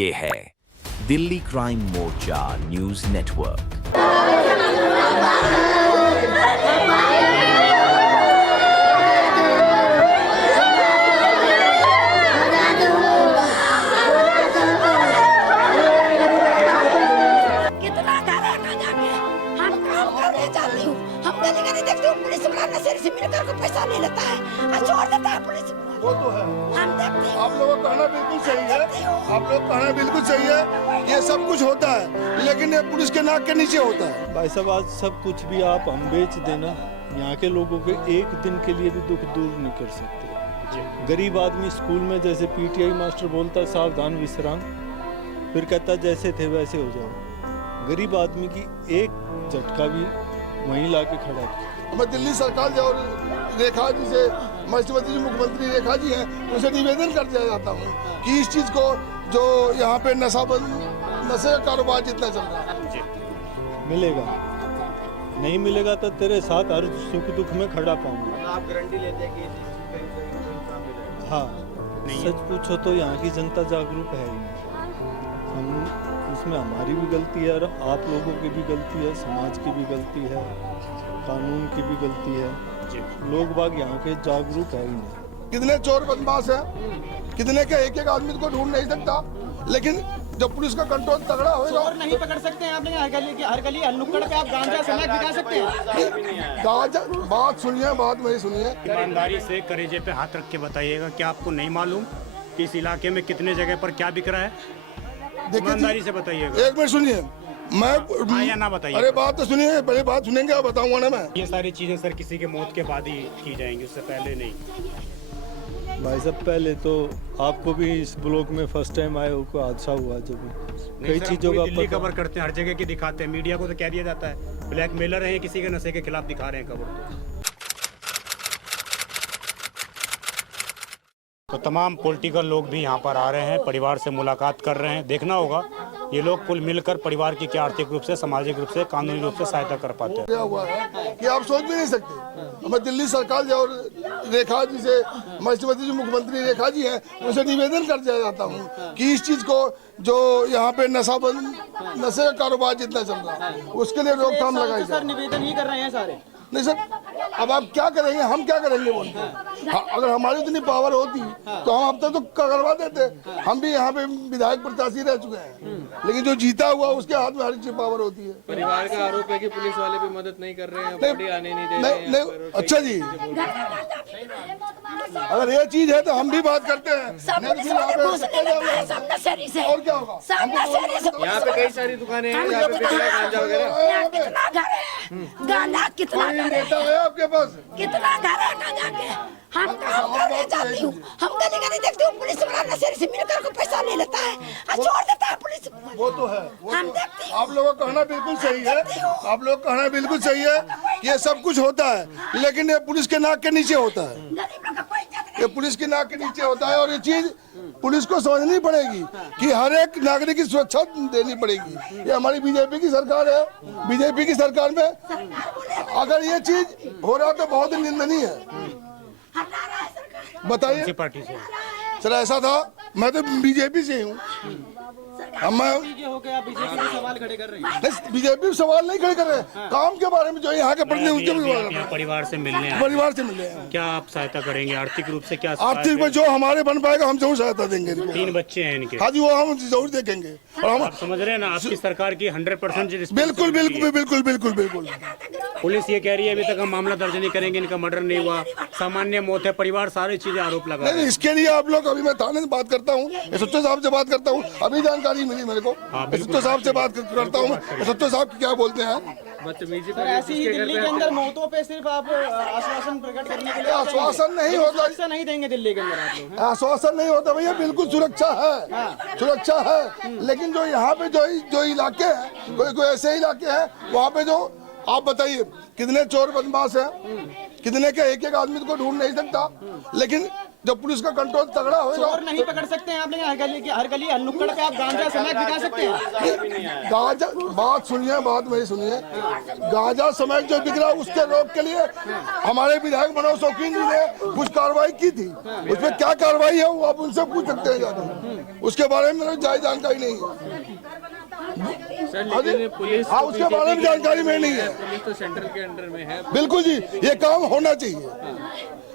ये है दिल्ली क्राइम मोर्चा news network. मिलकर को पैसा ले लेता है और छोड़ देता है पुलिस। वो तो है, हम देखते हैं। आप लोगों का कहना बिल्कुल सही है, आप लोग कहना बिल्कुल सही है। ये सब कुछ होता है लेकिन ये पुलिस के नाक के नीचे होता है। भाई साहब आज सब कुछ भी आप हम बेच देना, यहाँ के लोगों के एक दिन के लिए भी दुख दूर नहीं कर सकते। गरीब आदमी स्कूल में जैसे पीटीआई मास्टर बोलता सावधान विश्राम, फिर कहता जैसे थे वैसे हो जाओ। गरीब आदमी की एक झटका भी वहीं ला के खड़ा किया। मैं दिल्ली सरकार और रेखा जी से, मायावती जी मुख्यमंत्री रेखा जी हैं, उनसे निवेदन कर दिया जाता हूँ कि इस चीज़ को जो यहाँ पे नशे का कारोबार जितना चल रहा है मिलेगा, नहीं मिलेगा तो तेरे साथ हर सुख दुख में खड़ा पाऊंगा। आप गारंटी लेते हैं कि हाँ, सच पूछो तो यहाँ की जनता जागरूक है ही नहीं। हम उसमें हमारी भी गलती है और आप लोगों की भी गलती है, समाज की भी गलती है, कानून की भी गलती है। लोग बाग यहाँ के जागरूक है ही नहीं। कितने चोर बदमाश हैं, कितने के एक आदमी को ढूंढ नहीं सकता, लेकिन जब पुलिस का कंट्रोल तगड़ा होगा चोर नहीं पकड़ सकते हैं। आपने हर गली नुक्कड़ पे आप गांजा समेत दिखा सकते हैं। गांजा बात सुनिए, बात मेरी सुनिए। ईमानदारी से करेजे पे हाथ रख के बताइएगा, क्या आपको नहीं मालूम कि इस इलाके में कितने जगह पर क्या बिक रहा है? ईमानदारी से बताइएगा। एक मिनट सुनिए, मैं या ना बताइए। अरे बात तो सुनिए, पहले बात सुनेंगे आप बताऊंगा ना मैं। ये सारी चीजें सर किसी के मौत के बाद ही की जाएंगी, उससे पहले नहीं। भाई साहब पहले तो आपको भी इस ब्लॉक में फर्स्ट टाइम आए हो को हादसा हुआ जब कई चीजों का दिल्ली कवर करते हैं, हर जगह की दिखाते हैं, मीडिया को तो कह दिया जाता है ब्लैक मेलर है, किसी के नशे के खिलाफ दिखा रहे हैं खबर। तो तमाम पॉलिटिकल लोग भी यहाँ पर आ रहे हैं, परिवार से मुलाकात कर रहे हैं। देखना होगा ये लोग कुल मिलकर परिवार की क्या आर्थिक रूप से, सामाजिक रूप से, कानूनी रूप से सहायता कर पाते हैं। क्या हुआ है कि आप सोच भी नहीं सकते। मैं दिल्ली सरकार और रेखा जी से, मायावती जी मुख्यमंत्री रेखा जी हैं, उनसे निवेदन कर दिया जाता हूँ कि इस चीज़ को जो यहाँ पे नशे का कारोबार जितना चल रहा है उसके लिए रोकथाम लगाई जाए। निवेदन ही कर रहे हैं सारे। नहीं सर, अब आप क्या करेंगे, हम क्या करेंगे बोलते हैं। अगर हमारी इतनी पावर होती तो हम अब तक तो करवा देते। हम भी यहाँ पे विधायक प्रत्याशी रह चुके हैं, लेकिन जो जीता हुआ उसके हाथ में हर चीज पावर होती है। परिवार का आरोप है कि पुलिस वाले भी मदद नहीं कर रहे हैं, बॉडी आने नहीं दे रहे हैं। नहीं, अच्छा जी, अगर ये चीज है तो हम भी बात करते हैं। और क्या होगा, यहाँ पे कई सारी दुकानें हैं जहाँ पे बिक रहा है गांजा वगैरह। गांजा कितना देता है आपके पास, कितना घर है गांजा के। हम काम करने जाती हूँ, हम गली गली देखती हूँ, पुलिस वाला नशे से मिलकर को पैसा ले लेता है और छोड़ देता है पुलिस। वो तो है, हम देखते हैं। आप लोगों का कहना बिल्कुल सही है, आप लोग कहना बिल्कुल सही है। ये सब कुछ होता है लेकिन ये पुलिस के नाक के नीचे होता है। ये पुलिस के नाक के नीचे होता है और ये चीज पुलिस को समझनी पड़ेगी कि हर एक नागरिक की सुरक्षा देनी पड़ेगी। ये हमारी बीजेपी की सरकार है, बीजेपी की सरकार में अगर ये चीज हो रहा तो बहुत ही निंदनीय है। बताइए पार्टी से सर, ऐसा था, मैं तो बीजेपी से हूँ। सवाल खड़े कर रहे हैं। बीजेपी सवाल नहीं खड़े कर रहे हैं, काम के बारे में जो यहाँ के प्रतिनिधि परिवार से मिलने परिवार से मिले हैं। क्या आप सहायता करेंगे आर्थिक रूप से? क्या आर्थिक में जो हमारे बन पाएगा हम जरूर सहायता देंगे। 3 बच्चे हैं इनके। हाँ जी, वो हम जरूर देखेंगे। और हम आप समझ रहे हैं ना, आपकी सरकार की 100% बिल्कुल बिल्कुल बिल्कुल बिल्कुल बिल्कुल। पुलिस ये कह रही है अभी तक हम मामला दर्ज नहीं करेंगे, इनका मर्डर नहीं हुआ, सामान्य मौत है, परिवार सारी चीजें आरोप लगा रहे हैं। इसके लिए आप लोग, अभी मैं थाने से बात करता हूँ, एसएचओ साहब से बात करता हूँ, अभी जानकारी मिली मेरे को। एसएचओ साहब से बात करता हूँ, एसएचओ साहब क्या बोलते हैं। ऐसी ही दिल्ली के अंदर मौतों पे सिर्फ आप आश्वासन प्रकट करने के लिए आश्वासन नहीं होता, सुरक्षा नहीं देंगे दिल्ली के अंदर आप लोग। आश्वासन नहीं होता भैया, बिल्कुल सुरक्षा है, सुरक्षा है। लेकिन जो यहाँ पे जो इलाके हैं, कोई ऐसे इलाके हैं वहाँ पे जो आप बताइए कितने चोर बदमाश हैं, कितने के एक आदमी को ढूंढ नहीं सकता, लेकिन जब पुलिस का कंट्रोल तगड़ा होगा। चोर नहीं पकड़ सकते हैं आप, लेकिन हर गली हर नुक्कड़ पे आप गांजा स्मैक दिखा सकते हैं। गांजा, बात सुनिए, बात मेरी सुनिए, गांजा स्मैक जो बिक रहा है उसके रोक के लिए हमारे विधायक मनोज शौकीन जी ने कुछ कार्रवाई की थी। उसमें क्या कार्रवाई है वो आप उनसे पूछ सकते हैं ज्यादा, उसके बारे में मेरी ज्यादा जानकारी नहीं है। हाँ, उसके बारे में जानकारी में नहीं है। पुलिस तो सेंट्रल के अंडर में है। बिल्कुल जी, ये काम होना चाहिए,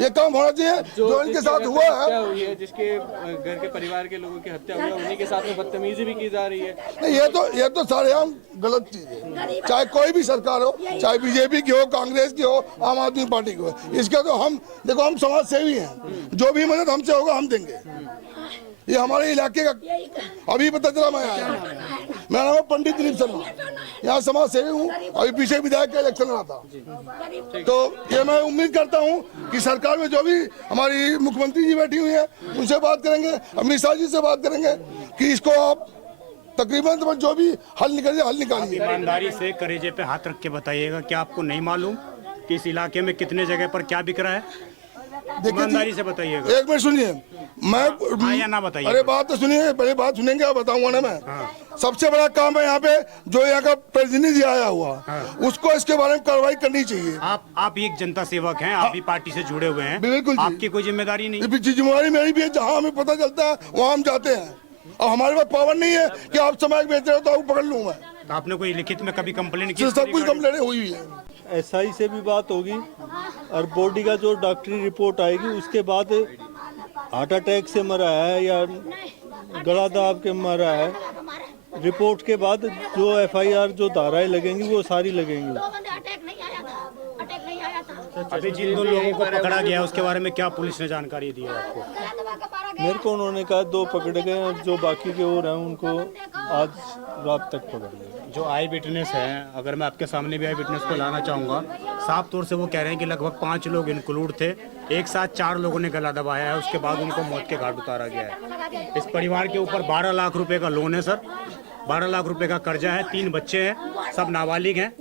ये काम होना चाहिए। जो इनके साथ हुआ है, जिसके घर के परिवार के लोगों की हत्या हुई है, उन्हीं के साथ में बदतमीजी भी की जा रही है। नहीं, ये तो सरेआम गलत चीज है। चाहे कोई भी सरकार हो, चाहे बीजेपी की हो, कांग्रेस की हो, आम आदमी पार्टी की हो, इसका तो हम देखो, हम समाज सेवी हैं, जो भी मदद हमसे होगा हम देंगे। ये हमारे इलाके का अभी पता चला, मैं आया, मेरा नाम है पंडित दिलीप शर्मा, यहाँ समाज सेवी हूँ। अभी पीछे विधायक का इलेक्शन रहा था, तो ये मैं उम्मीद करता हूँ कि सरकार में जो भी हमारी मुख्यमंत्री जी बैठी हुई है उनसे बात करेंगे, अमित शाह जी से बात करेंगे कि इसको आप तकरीबन जो भी हल निकालिए। ईमानदारी से करेजे पे हाथ रख के बताइएगा, क्या आपको नहीं मालूम कि इस इलाके में कितने जगह पर क्या बिक रहा है? ईमानदारी से बताइएगा। एक मिनट सुनिए, मैं या ना बताइए। अरे बात तो सुनिए, पहले बात सुनेंगे, आप बताऊंगा ना मैं। सबसे बड़ा काम है यहाँ पे जो यहाँ का प्रतिनिधि आया हुआ, उसको इसके बारे में कार्रवाई करनी चाहिए। आप एक जनता सेवक हैं, आप भी पार्टी से जुड़े हुए हैं, बिल्कुल जी। आपकी कोई जिम्मेदारी नहीं? जिम्मेदारी मेरी भी है, जहाँ हमें पता चलता है वहाँ हम जाते हैं। और हमारे पास पावर नहीं है कि आप स्मैक बेच रहे हो तो आपको पकड़ लूँ मैं। तो आपने कोई लिखित में कभी कंप्लेन की? सब कुछ कंप्लेन हुई है। एसआई से भी बात होगी और बॉडी का जो डॉक्टरी रिपोर्ट आएगी उसके बाद हार्ट अटैक से मरा है या गला दाब के मरा है, रिपोर्ट के बाद जो एफआईआर जो धाराएं लगेंगी वो सारी लगेंगी। अभी जिन 2 लोगों को पकड़ा गया उसके बारे में क्या पुलिस ने जानकारी दी है आपको? मेरे को उन्होंने कहा 2 पकड़े गए और जो बाकी के और हैं उनको आज रात तक पकड़ लेंगे। जो आई विटनेस हैं, अगर मैं आपके सामने भी आई विटनेस को लाना चाहूँगा, साफ तौर से वो कह रहे हैं कि लगभग 5 लोग इंक्लूड थे, एक साथ 4 लोगों ने गला दबाया है, उसके बाद उनको मौत के घाट उतारा गया है। इस परिवार के ऊपर 12 लाख रुपए का लोन है सर, 12 लाख रुपए का कर्जा है, 3 बच्चे हैं, सब नाबालिग हैं।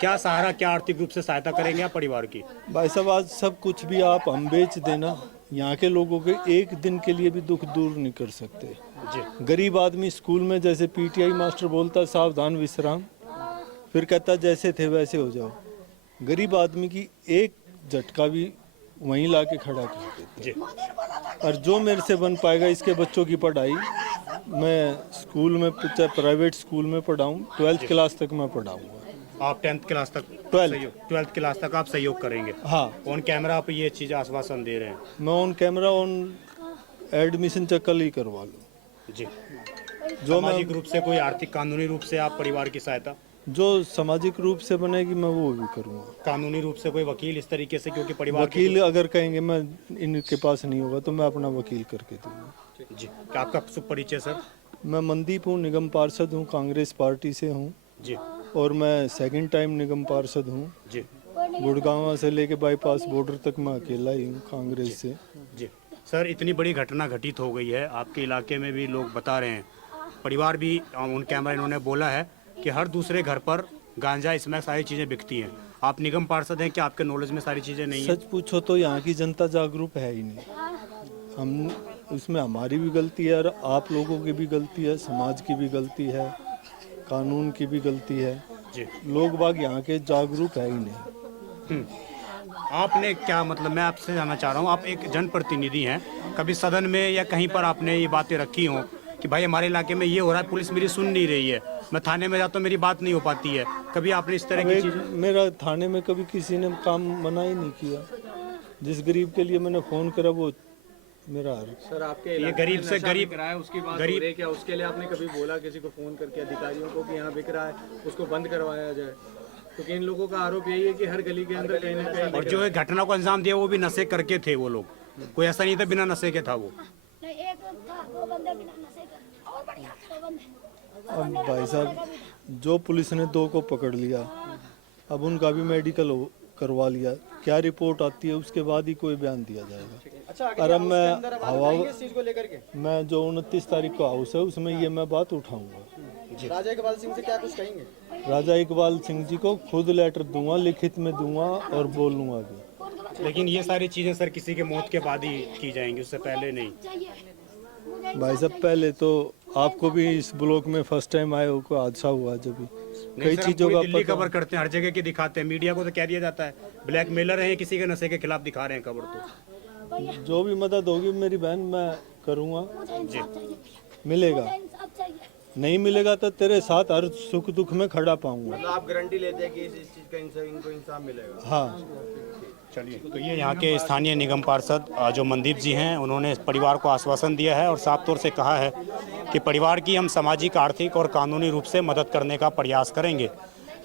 क्या सहारा, क्या आर्थिक रूप से सहायता करेंगे आप परिवार की? भाई साहब, आज सब कुछ भी आप हम बेच देना, यहाँ के लोगों के एक दिन के लिए भी दुख दूर नहीं कर सकते जी। गरीब आदमी स्कूल में जैसे पीटीआई मास्टर बोलता सावधान विश्राम, फिर कहता जैसे थे वैसे हो जाओ, गरीब आदमी की एक झटका भी वहीं ला के खड़ा कर देते। और जो मेरे से बन पाएगा, इसके बच्चों की पढ़ाई मैं स्कूल में, चाहे प्राइवेट स्कूल में पढ़ाऊँ, 12th क्लास तक मैं पढ़ाऊँगा। आप 10th क्लास तक, 12th क्लास तक आप सहयोग करेंगे? हाँ। ऑन कैमरा आप ये चीज़ आश्वासन दे रहे हैं? मैं on camera on admission check कल ही करवा लूँ जी। जो सामाजिक रूप से, कोई आर्थिक कानूनी रूप से आप परिवार की सहायता जो सामाजिक रूप से बनेगी मैं वो भी करूँगा। कानूनी रूप से कोई वकील इस तरीके से, क्योंकि परिवार वकील अगर कहेंगे मैं इनके पास नहीं होगा तो मैं अपना वकील करके दूँगा जी। क्या आपका शुभ परिचय सर? मैं मनदीप हूँ, निगम पार्षद हूँ, कांग्रेस पार्टी से हूँ जी, और मैं 2nd टाइम निगम पार्षद हूँ जी। गुड़गांव से लेके बाईपास बॉर्डर तक मैं अकेला ही हूँ कांग्रेस से जी। सर, इतनी बड़ी घटना घटित हो गई है आपके इलाके में, भी लोग बता रहे हैं, परिवार भी ऑन कैमरा इन्होंने बोला है कि हर दूसरे घर पर गांजा, इसमें सारी चीज़ें बिकती हैं। आप निगम पार्षद हैं, कि आपके नॉलेज में सारी चीज़ें नहीं हैं? सच पूछो तो यहाँ की जनता जागरूक है ही नहीं। हम उसमें हमारी भी गलती है और आप लोगों की भी गलती है, समाज की भी गलती है, कानून की भी गलती है जी। लोग बाग यहाँ के जागरूक है ही नहीं। आपने क्या, मतलब मैं आपसे जानना चाह रहा हूँ, आप एक जनप्रतिनिधि हैं, कभी सदन में या कहीं पर आपने ये बातें रखी हों कि भाई हमारे इलाके में ये हो रहा है, पुलिस मेरी सुन नहीं रही है, मैं थाने में जाता हूँ मेरी बात नहीं हो पाती है, कभी आपने इस तरह की चीज़? मेरा थाने में कभी किसी ने काम मना ही नहीं किया। जिस गरीब के लिए मैंने फ़ोन करा वो मेरा सर, आपके ये गरीब से गरीब रहा है, उसकी बात गरीब, हो रही है क्या? उसके लिए आपने कभी बोला किसी को फ़ोन करके अधिकारियों को कि यहाँ बिक रहा है, उसको बंद करवाया जाए? क्योंकि इन लोगों का आरोप यही है कि हर गली के अंदर कहीं ना कहीं, और जो घटना को अंजाम दिया वो भी नशे करके थे वो लोग, कोई ऐसा नहीं था बिना नशे के था वो। अब भाई साहब, जो पुलिस ने 2 को पकड़ लिया, अब उनका भी मेडिकल करवा लिया, क्या रिपोर्ट आती है उसके बाद ही कोई बयान दिया जाएगा। अच्छा, और अब मैं हवा, इस चीज को लेकर के मैं जो 29 तारीख को हाउस है उसमें ये मैं बात उठाऊंगा। राजा इकबाल सिंह से क्या कुछ कहेंगे? राजा इकबाल सिंह जी को खुद लेटर दूंगा, लिखित में दूंगा और बोलूंगा भी। लेकिन ये सारी चीज़ें सर किसी के मौत के बाद ही की जाएंगी, उससे पहले नहीं। भाई साहब पहले तो आपको भी इस ब्लॉक में फर्स्ट टाइम आए हो, कोई हादसा हुआ जब भी कई चीज़ों का दिल्ली कवर करते हैं, हर जगह की दिखाते हैं, मीडिया को तो कह दिया जाता है ब्लैकमेलर हैं, किसी के नशे के खिलाफ दिखा रहे हैं खबर। तो जो भी मदद होगी मेरी बहन मैं करूँगा, मिलेगा नहीं मिलेगा तो तेरे साथ हर सुख दुख में खड़ा पाऊंगा। आप गारंटी लेते हैं कि इस चीज का इनको इंसाफ मिलेगा? हाँ चलिए, तो ये यहाँ के स्थानीय निगम पार्षद जो मनदीप जी हैं, उन्होंने परिवार को आश्वासन दिया है और साफ तौर से कहा है कि परिवार की हम सामाजिक, आर्थिक और कानूनी रूप से मदद करने का प्रयास करेंगे।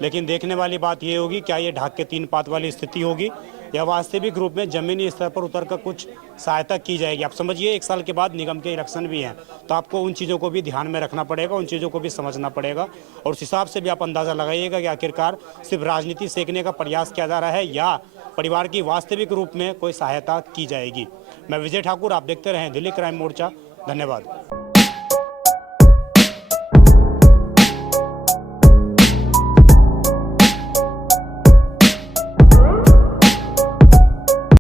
लेकिन देखने वाली बात ये होगी क्या ये ढाक के 3 पात वाली स्थिति होगी या वास्तविक रूप में जमीनी स्तर पर उतर कर कुछ सहायता की जाएगी। आप समझिए 1 साल के बाद निगम के इलेक्शन भी हैं, तो आपको उन चीज़ों को भी ध्यान में रखना पड़ेगा, उन चीज़ों को भी समझना पड़ेगा और उस हिसाब से भी आप अंदाज़ा लगाइएगा कि आखिरकार सिर्फ राजनीति सेकने का प्रयास किया जा रहा है या परिवार की वास्तविक रूप में कोई सहायता की जाएगी। मैं विजय ठाकुर, आप देखते रहें दिल्ली क्राइम मोर्चा। धन्यवाद।